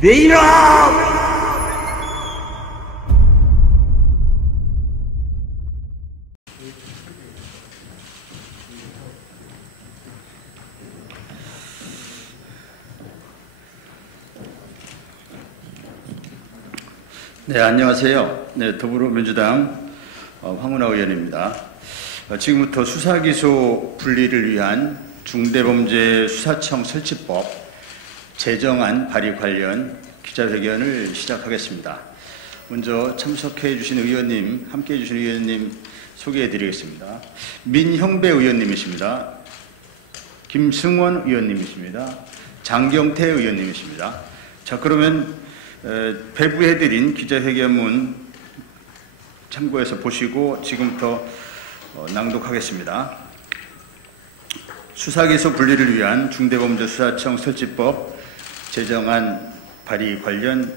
왜 이러! 네, 안녕하세요. 네, 더불어민주당 황운하 의원입니다. 지금부터 수사기소 분리를 위한 중대범죄수사청 설치법 제정안 발의 관련 기자회견을 시작하겠습니다. 먼저 참석해 주신 의원님, 함께해 주신 의원님 소개해 드리겠습니다. 민형배 의원님이십니다. 김승원 의원님이십니다. 장경태 의원님이십니다. 자, 그러면 배부해드린 기자회견문 참고해서 보시고 지금부터 낭독하겠습니다. 수사기소 분리를 위한 중대범죄수사청 설치법 제정안 발의 관련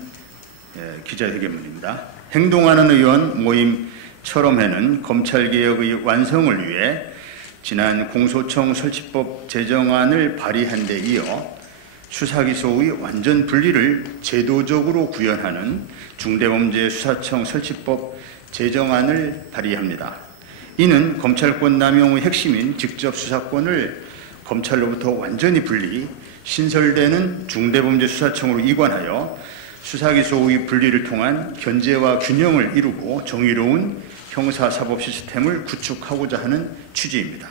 기자회견문입니다. 행동하는 의원 모임처럼에는 검찰개혁의 완성을 위해 지난 공소청 설치법 제정안을 발의한 데 이어 수사기소의 완전 분리를 제도적으로 구현하는 중대범죄수사청 설치법 제정안을 발의합니다. 이는 검찰권 남용의 핵심인 직접 수사권을 검찰로부터 완전히 분리, 신설되는 중대범죄수사청으로 이관하여 수사기소의 분리를 통한 견제와 균형을 이루고 정의로운 형사사법 시스템을 구축하고자 하는 취지입니다.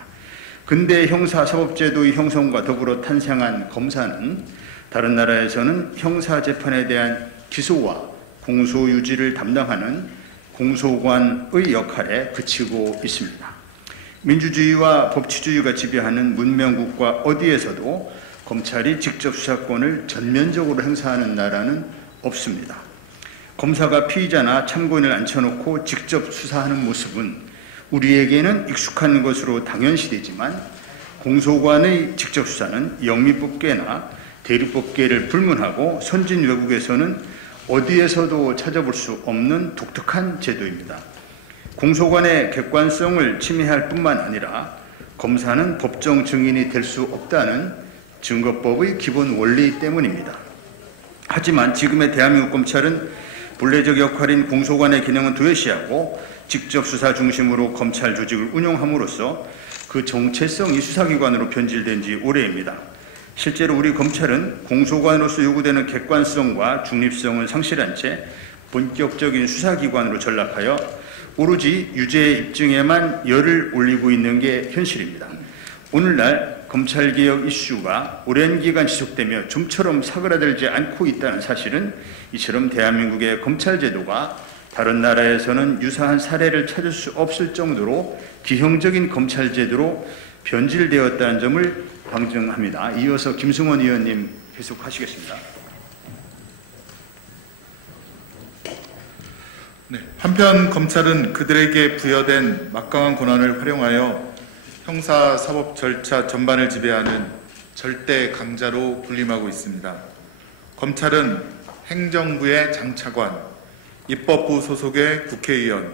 근대 형사사법제도의 형성과 더불어 탄생한 검사는 다른 나라에서는 형사재판에 대한 기소와 공소유지를 담당하는 공소관의 역할에 그치고 있습니다. 민주주의와 법치주의가 지배하는 문명국가 어디에서도 검찰이 직접 수사권을 전면적으로 행사하는 나라는 없습니다. 검사가 피의자나 참고인을 앉혀놓고 직접 수사하는 모습은 우리에게는 익숙한 것으로 당연시되지만 공소관의 직접 수사는 영미법계나 대리법계를 불문하고 선진 외국에서는 어디에서도 찾아볼 수 없는 독특한 제도입니다. 공소관의 객관성을 침해할 뿐만 아니라 검사는 법정 증인이 될 수 없다는 증거법의 기본 원리 때문입니다. 하지만 지금의 대한민국 검찰은 본래적 역할인 공소관의 기능은 도외시하고 직접 수사 중심으로 검찰 조직을 운영함으로써 그 정체성이 수사기관으로 변질된 지 오래입니다. 실제로 우리 검찰은 공소관으로서 요구되는 객관성과 중립성을 상실한 채 본격적인 수사기관으로 전락하여 오로지 유죄 입증에만 열을 올리고 있는 게 현실입니다. 오늘날 검찰개혁 이슈가 오랜 기간 지속되며 좀처럼 사그라들지 않고 있다는 사실은 이처럼 대한민국의 검찰제도가 다른 나라에서는 유사한 사례를 찾을 수 없을 정도로 기형적인 검찰제도로 변질되었다는 점을 방증합니다. 이어서 김승원 의원님 계속하시겠습니다. 네, 한편 검찰은 그들에게 부여된 막강한 권한을 활용하여 형사사법 절차 전반을 지배하는 절대 강자로 군림하고 있습니다. 검찰은 행정부의 장차관, 입법부 소속의 국회의원,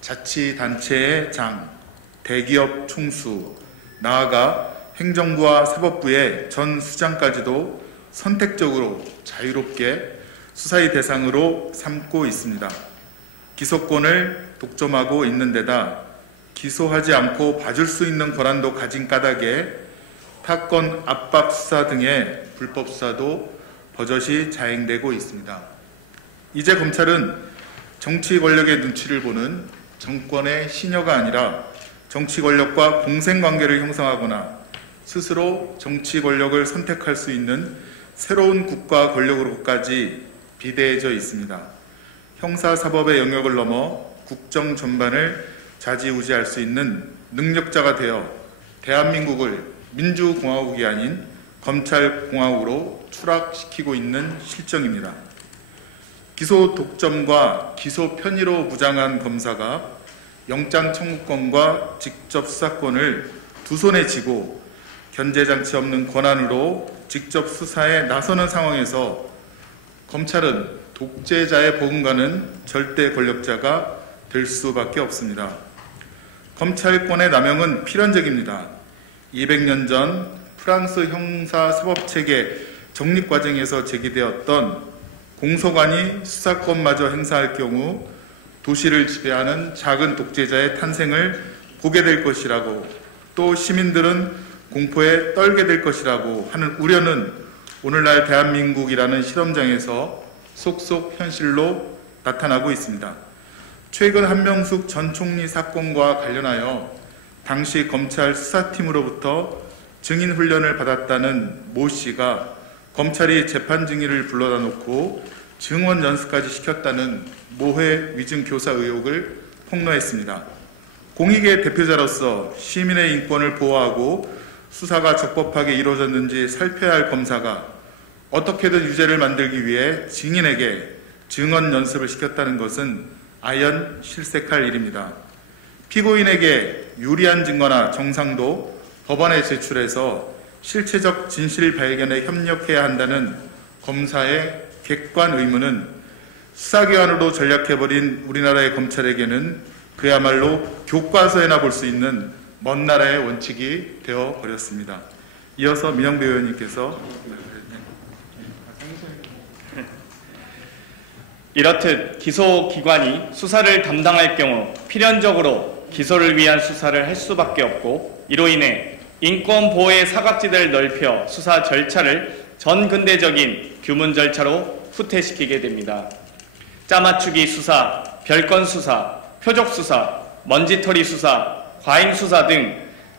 자치단체의 장, 대기업 총수, 나아가 행정부와 사법부의 전 수장까지도 선택적으로 자유롭게 수사의 대상으로 삼고 있습니다. 기소권을 독점하고 있는 데다 기소하지 않고 봐줄 수 있는 권한도 가진 까닭에 타건 압박 수사 등의 불법 수사도 버젓이 자행되고 있습니다. 이제 검찰은 정치 권력의 눈치를 보는 정권의 시녀가 아니라 정치 권력과 공생관계를 형성하거나 스스로 정치 권력을 선택할 수 있는 새로운 국가 권력으로까지 비대해져 있습니다. 형사사법의 영역을 넘어 국정 전반을 좌지우지할 수 있는 능력자가 되어 대한민국을 민주공화국이 아닌 검찰공화국으로 추락시키고 있는 실정입니다. 기소 독점과 기소 편의로 무장한 검사가 영장 청구권과 직접 수사권을 두 손에 쥐고 견제장치 없는 권한으로 직접 수사에 나서는 상황에서 검찰은 독재자의 버금가는 절대 권력자가 될 수밖에 없습니다. 검찰권의 남용은 필연적입니다. 200년 전 프랑스 형사사법체계 정립 과정에서 제기되었던 공소관이 수사권마저 행사할 경우 도시를 지배하는 작은 독재자의 탄생을 보게 될 것이라고, 또 시민들은 공포에 떨게 될 것이라고 하는 우려는 오늘날 대한민국이라는 실험장에서 속속 현실로 나타나고 있습니다. 최근 한명숙 전 총리 사건과 관련하여 당시 검찰 수사팀으로부터 증인 훈련을 받았다는 모 씨가 검찰이 재판 증인을 불러다 놓고 증언 연습까지 시켰다는 모해 위증 교사 의혹을 폭로했습니다. 공익의 대표자로서 시민의 인권을 보호하고 수사가 적법하게 이루어졌는지 살펴야 할 검사가 어떻게든 유죄를 만들기 위해 증인에게 증언 연습을 시켰다는 것은 아연 실색할 일입니다. 피고인에게 유리한 증거나 정상도 법원에 제출해서 실체적 진실 발견에 협력해야 한다는 검사의 객관 의무는 수사기관으로 전락해버린 우리나라의 검찰에게는 그야말로 교과서에나 볼 수 있는 먼 나라의 원칙이 되어버렸습니다. 이어서 민영배 의원님께서 이렇듯 기소기관이 수사를 담당할 경우 필연적으로 기소를 위한 수사를 할 수밖에 없고, 이로 인해 인권보호의 사각지대를 넓혀 수사 절차를 전근대적인 규문 절차로 후퇴시키게 됩니다. 짜맞추기 수사, 별건 수사, 표적 수사, 먼지털이 수사, 과잉 수사 등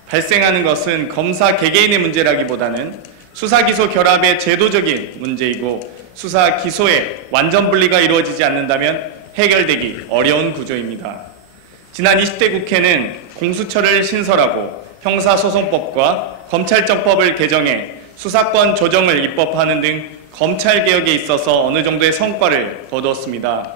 발생하는 것은 검사 개개인의 문제라기보다는 수사기소 결합의 제도적인 문제이고, 수사 기소의 완전 분리가 이루어지지 않는다면 해결되기 어려운 구조입니다. 지난 20대 국회는 공수처를 신설하고 형사소송법과 검찰청법을 개정해 수사권 조정을 입법하는 등 검찰개혁에 있어서 어느 정도의 성과를 거두었습니다.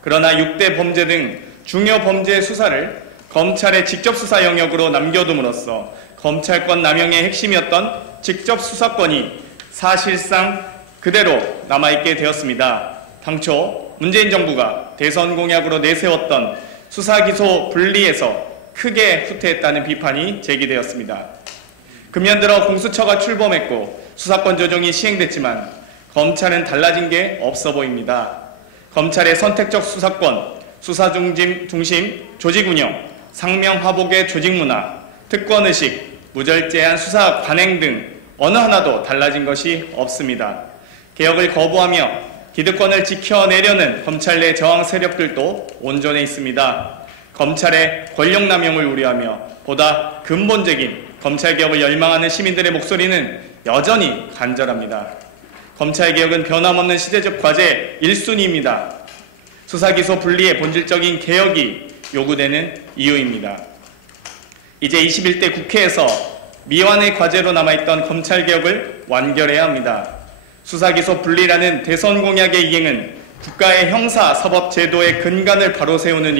그러나 6대 범죄 등 중요 범죄 수사를 검찰의 직접 수사 영역으로 남겨둠으로써 검찰권 남용의 핵심이었던 직접 수사권이 사실상 그대로 남아있게 되었습니다. 당초 문재인 정부가 대선 공약으로 내세웠던 수사기소 분리에서 크게 후퇴했다는 비판이 제기되었습니다. 금년 들어 공수처가 출범했고 수사권 조정이 시행됐지만 검찰은 달라진 게 없어 보입니다. 검찰의 선택적 수사권, 수사 중심 조직운영, 상명하복의 조직문화, 특권의식, 무절제한 수사 관행 등 어느 하나도 달라진 것이 없습니다. 개혁을 거부하며 기득권을 지켜내려는 검찰 내 저항 세력들도 온전해 있습니다. 검찰의 권력 남용을 우려하며 보다 근본적인 검찰개혁을 열망하는 시민들의 목소리는 여전히 간절합니다. 검찰개혁은 변함없는 시대적 과제 1순위입니다. 수사기소 분리의 본질적인 개혁이 요구되는 이유입니다. 이제 21대 국회에서 미완의 과제로 남아있던 검찰개혁을 완결해야 합니다. 수사기소 분리라는 대선 공약의 이행은 국가의 형사사법제도의 근간을 바로 세우는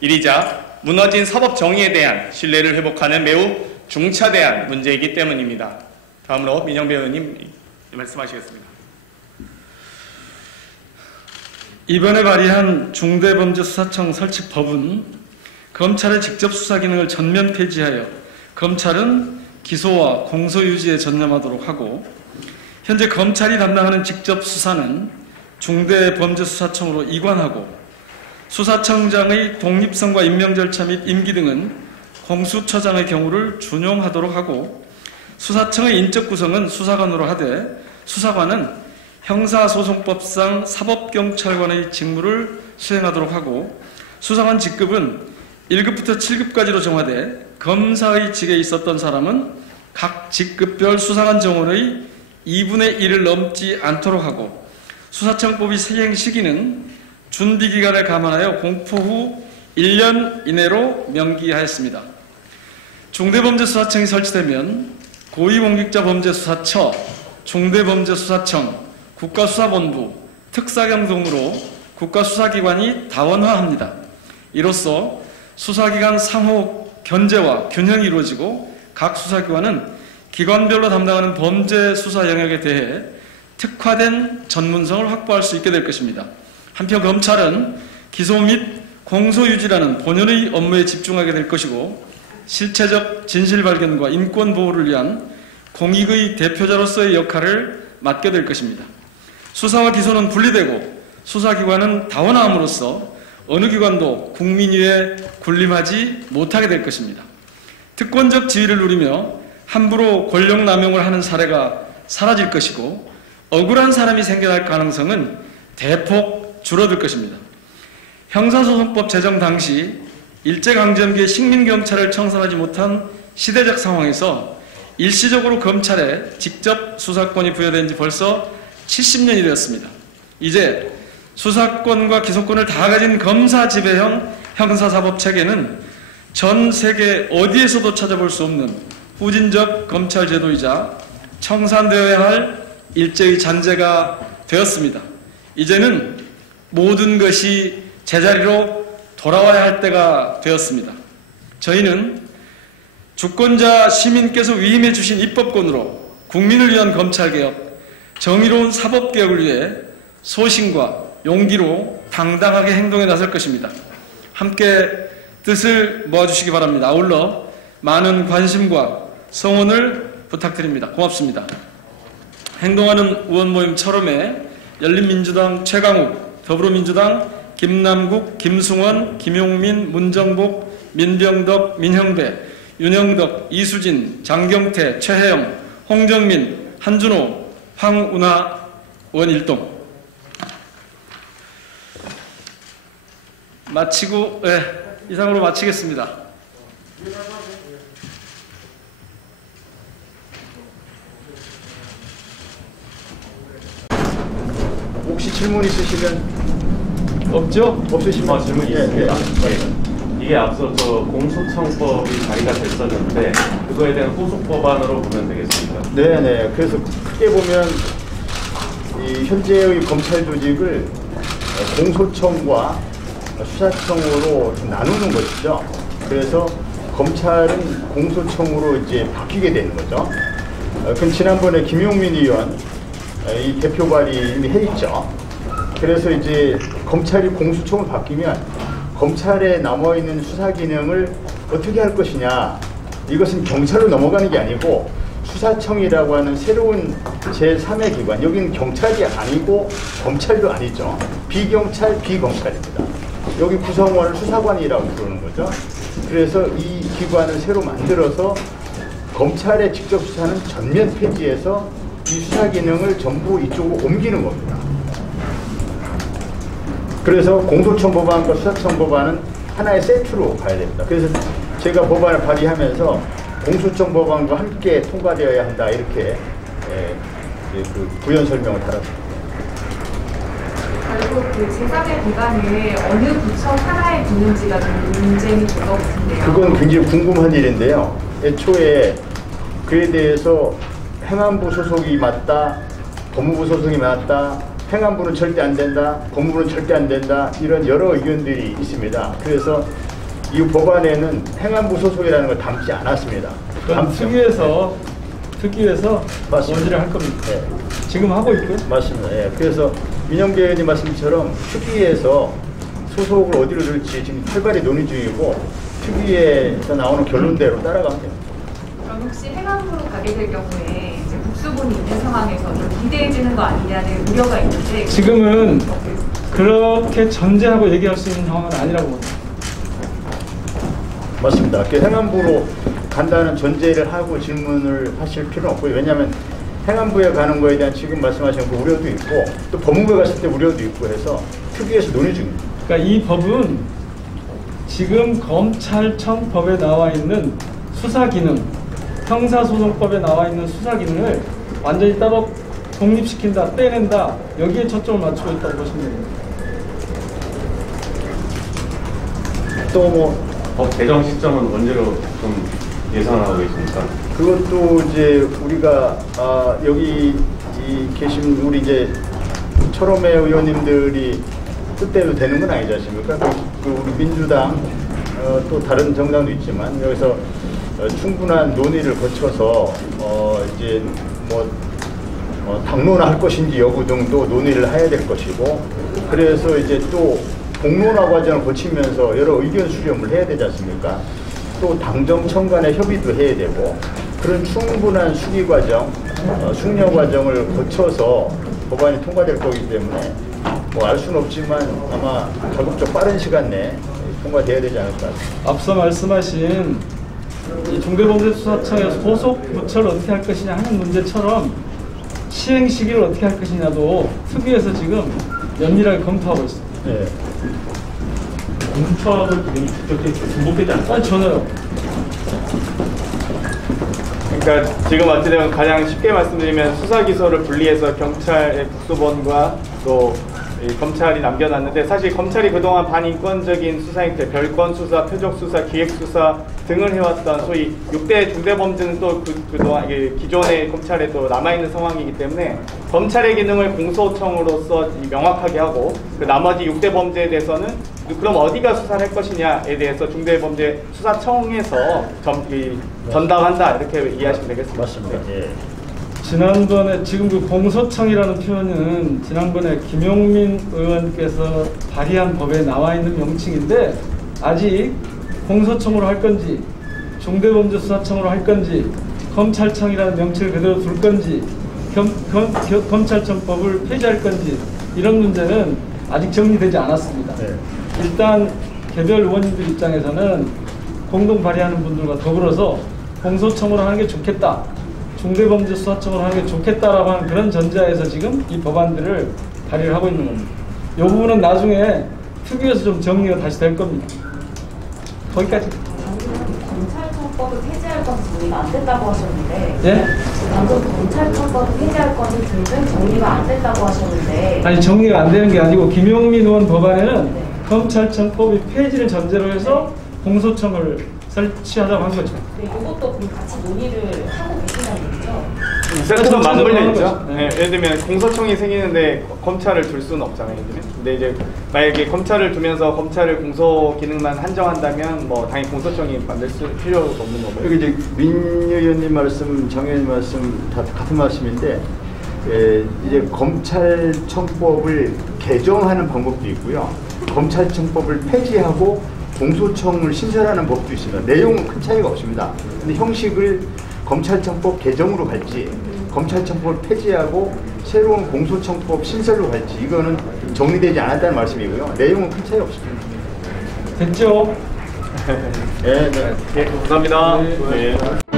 일이자 무너진 사법정의에 대한 신뢰를 회복하는 매우 중차대한 문제이기 때문입니다. 다음으로 민영배 의원님 말씀하시겠습니다. 이번에 발의한 중대범죄수사청 설치법은 검찰의 직접 수사 기능을 전면 폐지하여 검찰은 기소와 공소 유지에 전념하도록 하고, 현재 검찰이 담당하는 직접 수사는 중대범죄수사청으로 이관하고, 수사청장의 독립성과 임명 절차 및 임기 등은 공수처장의 경우를 준용하도록 하고, 수사청의 인적 구성은 수사관으로 하되 수사관은 형사소송법상 사법경찰관의 직무를 수행하도록 하고, 수사관 직급은 1급부터 7급까지로 정하되 검사의 직에 있었던 사람은 각 직급별 수사관 정원의 2분의 1을 넘지 않도록 하고, 수사청법이 시행 시기는 준비기간을 감안하여 공포 후 1년 이내로 명기하였습니다. 중대범죄수사청이 설치되면 고위공직자범죄수사처, 중대범죄수사청, 국가수사본부, 특사경 등으로 국가수사기관이 다원화합니다. 이로써 수사기관 상호 견제와 균형이 이루어지고, 각 수사기관은 기관별로 담당하는 범죄 수사 영역에 대해 특화된 전문성을 확보할 수 있게 될 것입니다. 한편 검찰은 기소 및 공소 유지라는 본연의 업무에 집중하게 될 것이고, 실체적 진실 발견과 인권 보호를 위한 공익의 대표자로서의 역할을 맡게 될 것입니다. 수사와 기소는 분리되고 수사기관은 다원화함으로써 어느 기관도 국민 위에 군림하지 못하게 될 것입니다. 특권적 지위를 누리며 함부로 권력 남용을 하는 사례가 사라질 것이고 억울한 사람이 생겨날 가능성은 대폭 줄어들 것입니다. 형사소송법 제정 당시 일제강점기의 식민경찰을 청산하지 못한 시대적 상황에서 일시적으로 검찰에 직접 수사권이 부여된 지 벌써 70년이 되었습니다. 이제 수사권과 기소권을 다 가진 검사 지배형 형사사법 체계는 전 세계 어디에서도 찾아볼 수 없는 후진적 검찰 제도이자 청산되어야 할 일제의 잔재가 되었습니다. 이제는 모든 것이 제자리로 돌아와야 할 때가 되었습니다. 저희는 주권자 시민께서 위임해 주신 입법권으로 국민을 위한 검찰개혁, 정의로운 사법개혁을 위해 소신과 용기로 당당하게 행동에 나설 것입니다. 함께 뜻을 모아주시기 바랍니다. 아울러 많은 관심과 성원을 부탁드립니다. 고맙습니다. 행동하는 의원 모임 철험에 열린민주당 최강욱, 더불어민주당 김남국, 김승원, 김용민, 문정복, 민병덕, 민형배, 윤영덕, 이수진, 장경태, 최혜영, 홍정민, 한준호, 황운하 의원 일동. 마치고 이상으로 마치겠습니다. 혹시 질문 있으시면 없죠? 없으시면 질문이 있습니다. 이게 앞서 공소청법이 발의가 됐었는데 그거에 대한 후속 법안으로 보면 되겠습니까? 네네. 그래서 크게 보면 이 현재의 검찰 조직을 공소청과 수사청으로 좀 나누는 것이죠. 그래서 검찰은 공소청으로 이제 바뀌게 되는 거죠. 그럼 지난번에 김용민 의원 이 대표 발의 이미 해있죠. 그래서 이제 검찰이 공수청으로 바뀌면 검찰에 남아있는 수사 기능을 어떻게 할 것이냐, 이것은 경찰로 넘어가는 게 아니고 수사청이라고 하는 새로운 제3의 기관, 여기는 경찰이 아니고 검찰도 아니죠. 비경찰, 비검찰입니다. 여기 구성원을 수사관이라고 부르는 거죠. 그래서 이 기관을 새로 만들어서 검찰의 직접 수사는 전면 폐지해서 이 수사 기능을 전부 이쪽으로 옮기는 겁니다. 그래서 공소청 법안과 수사청 법안은 하나의 세트로 가야 됩니다. 그래서 제가 법안을 발의하면서 공소청 법안과 함께 통과되어야 한다, 이렇게 그 부연 설명을 달았습니다. 그리고 그 제3의 기관을 어느 부처 하나에 두는지가 좀 논쟁이 될 것 같은데요. 그건 굉장히 궁금한 일인데요. 애초에 그에 대해서 행안부 소속이 맞다, 법무부 소속이 맞다, 행안부는 절대 안 된다, 법무부는 절대 안 된다, 이런 여러 의견들이 있습니다. 그래서 이 법안에는 행안부 소속이라는 걸 담지 않았습니다. 특위에서 논의를 할 겁니다. 네. 지금 하고 있고요. 맞습니다. 예. 그래서 민영배 의원님 말씀처럼 특위에서 소속을 어디로 둘지 지금 활발히 논의 중이고, 특위에서 나오는 결론대로 따라가면 됩니다. 그럼 혹시 행안부로 가게 될 경우에 이제 국수본이 있는 상황에서 좀 기대해지는 거 아니냐는 우려가 있는데, 지금은 그렇게 전제하고 얘기할 수 있는 상황은 아니라고 봅니다. 맞습니다. 행안부로 간다는 전제를 하고 질문을 하실 필요는 없고요. 왜냐하면 행안부에 가는 거에 대한 지금 말씀하신 그 우려도 있고, 또 법무부에 갔을 때 우려도 있고 해서 특위에서 논의 중입니다. 그러니까 이 법은 지금 검찰청 법에 나와 있는 수사 기능, 형사소송법에 나와 있는 수사 기능을 완전히 따로 독립시킨다, 떼낸다, 여기에 초점을 맞추고 있다고 보시면 됩니다. 또 뭐 법 개정 시점은 언제로 좀 예상하고 계십니까? 그것도 이제 우리가 여기 계신 우리 이제 철험회 의원님들이 뜻대로 되는 건 아니지 않습니까? 그 우리 민주당 또 다른 정당도 있지만 여기서 충분한 논의를 거쳐서 이제 뭐 당론화할 것인지 여부 등도 논의를 해야 될 것이고, 그래서 이제 또 공론화 과정을 거치면서 여러 의견 수렴을 해야 되지 않습니까? 또 당정청 간의 협의도 해야 되고, 그런 충분한 수기 과정, 숙려 과정을 거쳐서 법안이 통과될 거기 때문에 뭐 알 수는 없지만 아마 가급적 빠른 시간 내에 통과돼야 되지 않을까. 앞서 말씀하신 이 중대범죄수사청의 소속 부처를 어떻게 할 것이냐 하는 문제처럼 시행 시기를 어떻게 할 것이냐도 특위에서 지금 면밀하게 검토하고 있습니다. 네. 공수처하고 기능이 직접 중복되지 않습니까? 아니 전혀요. 그러니까 지금 어찌되면 가장 쉽게 말씀드리면 수사기소를 분리해서 경찰의 국수본과 또 이 검찰이 남겨놨는데 사실 검찰이 그동안 반인권적인 수사 행태, 별건 수사, 표적 수사, 기획 수사 등을 해왔던 소위 6대 중대범죄는 또 그동안 기존의 검찰에 또 남아있는 상황이기 때문에 검찰의 기능을 공소청으로서 명확하게 하고 그 나머지 6대 범죄에 대해서는 그럼 어디가 수사를 할 것이냐에 대해서 중대범죄수사청에서 전담한다 이렇게 이해하시면 되겠습니다. 맞습니다. 예. 지난번에 지금 그 공소청이라는 표현은 지난번에 김용민 의원께서 발의한 법에 나와 있는 명칭인데 아직 공소청으로 할 건지 중대범죄수사청으로 할 건지 검찰청이라는 명칭을 그대로 둘 건지 검찰청법을 폐지할 건지 이런 문제는 아직 정리되지 않았습니다. 네. 일단 개별 의원님들 입장에서는 공동 발의하는 분들과 더불어서 공소청으로 하는 게 좋겠다. 중대범죄수사청으로 하는 게 좋겠다라고 하는 그런 전제하에서 지금 이 법안들을 발의를 하고 있는 겁니다. 이 부분은 나중에 특위에서 좀 정리가 다시 될 겁니다. 거기까지. 검찰청법을 폐지할 것은 정리가 안 됐다고 하셨는데 예? 방금 검찰청법을 폐지할 것은 등등 정리가 안 됐다고 하셨는데 아니 정리가 안 되는 게 아니고 김용민 의원 법안에는 검찰청법이 폐지를 전제로 해서 공소청을 설치하자고 한 거죠. 네, 이것도 그럼 같이 논의를 하고 계신다는 거죠? 세트가 맞물려 있죠. 거죠. 네, 예를 들면 공소청이 생기는데 검찰을 둘 수는 없잖아요. 예를 들면. 근데 이제 만약에 검찰을 두면서 검찰을 공소 기능만 한정한다면 뭐 당연히 공소청이 만들 필요가 없는 거고요. 여기 이제 민유 의원님 말씀, 장 의원님 말씀 다 같은 말씀인데 이제 검찰청법을 개정하는 방법도 있고요. 검찰청법을 폐지하고 공소청을 신설하는 법도 있습니다. 내용은 큰 차이가 없습니다. 근데 형식을 검찰청법 개정으로 갈지 검찰청법을 폐지하고 새로운 공소청법 신설로 갈지 이거는 정리되지 않았다는 말씀이고요. 내용은 큰 차이 없습니다. 됐죠? 네, 네. 네, 감사합니다. 네. 네.